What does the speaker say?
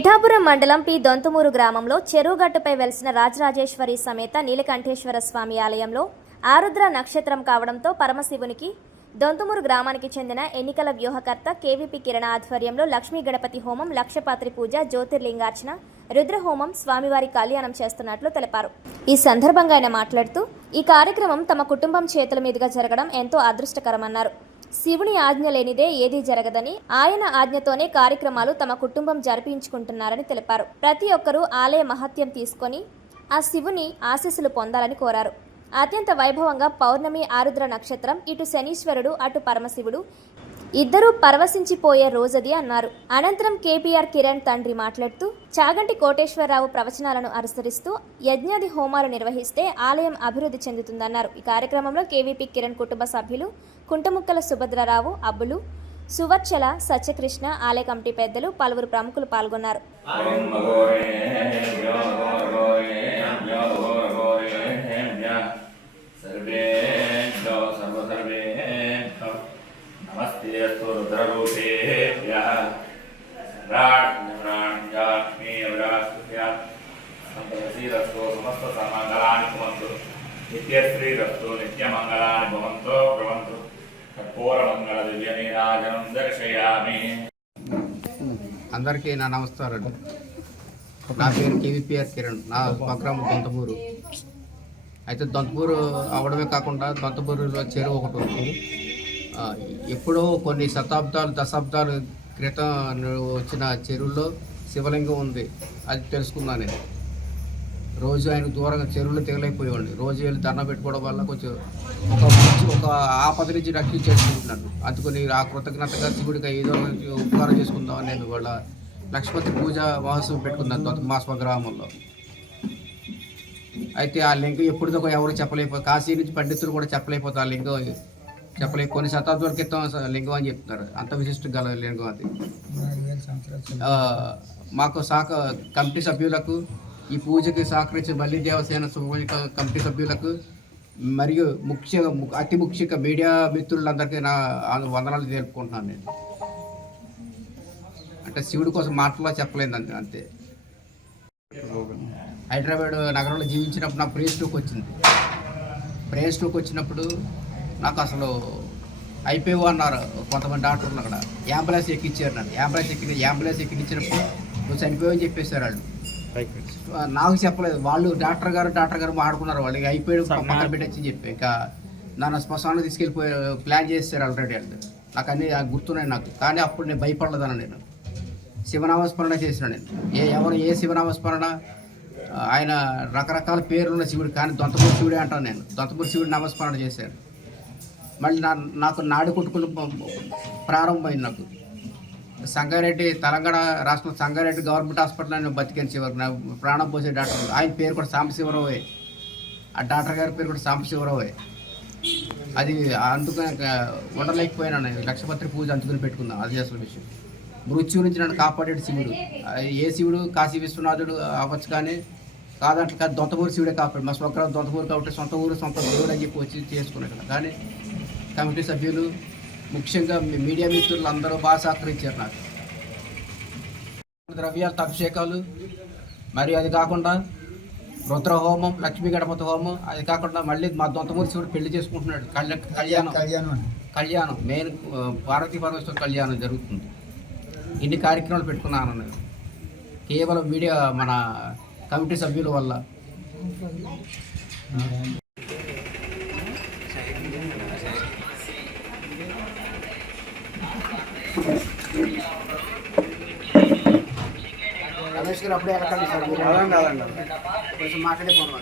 పిఠాపురం మండలం పి దొంతుమూరు గ్రామంలో చెరువుగట్టుపై వెలిసిన రాజరాజేశ్వరి సమేత నీలకంఠేశ్వర స్వామి ఆలయంలో ఆరుద్ర నక్షత్రం కావడంతో పరమశివునికి దొంతుమూరు గ్రామానికి చెందిన ఎన్నికల వ్యూహకర్త కేవీపీ కిరణ ఆధ్వర్యంలో లక్ష్మీ గణపతి హోమం, లక్షపాత్రి పూజ, జ్యోతిర్లింగార్చన, రుద్రహోమం, స్వామివారి కళ్యాణం చేస్తున్నట్లు తెలిపారు. ఈ సందర్భంగా ఆయన మాట్లాడుతూ ఈ కార్యక్రమం తమ కుటుంబం చేతుల మీదుగా జరగడం ఎంతో అదృష్టకరమన్నారు. శివుని ఆజ్ఞ లేనిదే ఏదీ జరగదని, ఆయన ఆజ్ఞతోనే కార్యక్రమాలు తమ కుటుంబం జరిపించుకుంటున్నారని తెలిపారు. ప్రతి ఒక్కరూ ఆలయ మహత్యం తీసుకొని ఆ శివుని ఆశీస్సులు పొందాలని కోరారు. అత్యంత వైభవంగా పౌర్ణమి, ఆరుద్ర నక్షత్రం, ఇటు శనీశ్వరుడు అటు పరమశివుడు ఇద్దరూ పరవశించిపోయే రోజది అన్నారు. అనంతరం కేపీఆర్ కిరణ్ తండ్రి మాట్లాడుతూ చాగంటి కోటేశ్వరరావు ప్రవచనాలను అనుసరిస్తూ యజ్ఞాది హోమాలు నిర్వహిస్తే ఆలయం అభివృద్ధి చెందుతుందన్నారు. ఈ కార్యక్రమంలో కేవీపీ కిరణ్ కుటుంబ సభ్యులు కుంటముక్కల సుభద్రరావు, అబ్బులు, సువర్చల, సత్యకృష్ణ, ఆలయ కమిటీ పెద్దలు, పలువురు ప్రముఖులు పాల్గొన్నారు. నిత్యశ్రీరస్తు నిత్యమంగళాని భవంతో భవంతు కర్పూరమంగళ దివ్యనీరాజనం దర్శయామి. అందరికీ నా నమస్కారాలు. నా పేరు కేవీపీఆర్ కిరణ్. నా స్వగ్రామం దొంతుమూరు. అయితే దొంతుమూరు అవడమే కాకుండా దొంతుమూరులో చెరువు ఒకటి ఉంది. ఎప్పుడో కొన్ని దశాబ్దాల క్రితం వచ్చిన చెరువులో శివలింగం ఉంది. అది తెలుసుకున్నాను నేను. రోజు ఆయన దూరంగా చెరువులో తెగలేకపోయేవాడిని. రోజు వెళ్ళి దండం పెట్టుకోవడం వల్ల కొంచెం ఒక ఆపద నుంచి రక్షించేసుకుంటున్నాను. అందుకని ఆ కృతజ్ఞతగా శివుడిగా ఏదో ఉపకారం చేసుకుందామని నేను వాళ్ళ లక్ష్మీ పూజ మహోత్సవం పెట్టుకున్నాను మా స్వగ్రామంలో. అయితే ఆ లింగం ఎప్పుడుదో ఎవరు చెప్పలేకపోతే, కాశీ నుంచి పండితులు కూడా చెప్పలేకపోతే ఆ లింగం కొన్ని శతాబ్దాల క్రితం లింగం అని చెప్తున్నారు. అంత విశిష్టం గల లింగం అది. మాకు కమిటీ సభ్యులకు, ఈ పూజకి సహకరించిన మల్లి దేవసేన కమిటీ సభ్యులకు మరియు అతి ముఖ్యంగా మీడియా మిత్రులందరికీ నా వందనాలు తెలుపుకుంటున్నాను. నేను అంటే శివుడి కోసం మాటల్లో చెప్పలేదు అంతే. హైదరాబాద్ నగరంలో జీవించినప్పుడు నాకు బ్రెయిన్ స్ట్రోక్ వచ్చినప్పుడు నాకు అసలు అయిపోయావు అన్నారు కొంతమంది డాక్టర్లు. అక్కడ అంబులెన్స్ ఎక్కించారు నన్ను. అంబులెన్స్ ఎక్కించినప్పుడు నువ్వు చనిపోయావని చెప్పేశారు వాళ్ళు. నాకు చెప్పలేదు. వాళ్ళు డాక్టర్ గారు మాట్లాడుకున్నారు. వాళ్ళకి అయిపోయాడు పక్కన పెట్టచ్చు చెప్పి ఇంకా నన్ను శ్మశానం తీసుకెళ్ళిపోయి ప్లాన్ చేస్తారు ఆల్రెడీ. వాళ్ళు నాకు అన్నీ గుర్తున్నాయి నాకు. కానీ అప్పుడు నేను భయపడలేదన్న. నేను శివనామస్మరణ చేసిన. నేను ఏ శివనామస్మరణ, ఆయన రకరకాల పేర్లున్న శివుడు, కానీ దొంతమూరు శివుడే అంటాను నేను. దొంతమూరు శివుడు నామస్మరణ చేశాను. మళ్ళీ నాకు నాడి కొట్టుకుని ప్రారంభమైంది. నాకు సంగారెడ్డి, తెలంగాణ రాష్ట్రం సంగారెడ్డి గవర్నమెంట్ హాస్పిటల్ అని బతికాను. చివరికి నా ప్రాణం పోసే డాక్టర్, ఆయన పేరు కూడా సాంబశివరావే. ఆ డాక్టర్ గారి పేరు కూడా సాంబశివరావే. అది అందుకని ఉండలేకపోయినా నేను లక్షపత్రి పూజ అందుకుని పెట్టుకున్నాను. అది అసలు విషయం. మృత్యు నుంచి నన్ను కాపాడాడు శివుడు. ఏ శివుడు కాశీ విశ్వనాథుడు అవ్వచ్చు కానీ కాదంటే కాదు, దొంతమూరు శివుడే కాపాడు. మా స్వగ్రామం దొంతమూరు కాబట్టి సొంత ఊరు సొంత దేవుడు అని చెప్పి వచ్చి చేసుకున్నాడు. కానీ కమిటీ సభ్యులు, ముఖ్యంగా మీడియా మిత్రులు అందరూ బాగా సహకరించారు నాకు. ద్రవ్యాలతో అభిషేకాలు, మరియు అది కాకుండా రుద్రహోమం, లక్ష్మీ గణపతి హోమం, అది కాకుండా మళ్ళీ మా దొంతమూరు శివుడు పెళ్లి చేసుకుంటున్నాడు. కళ్యాణం మెయిన్ పార్వతీ పరమేశ్వర కళ్యాణం జరుగుతుంది. ఇన్ని కార్యక్రమాలు పెట్టుకున్నాను నేను కేవలం మీడియా మన కమిటీ సభ్యుల వల్ల. రమేష్ గారు అప్పుడే ఎక్కడ కొంచెం మాట్లాడిపోను.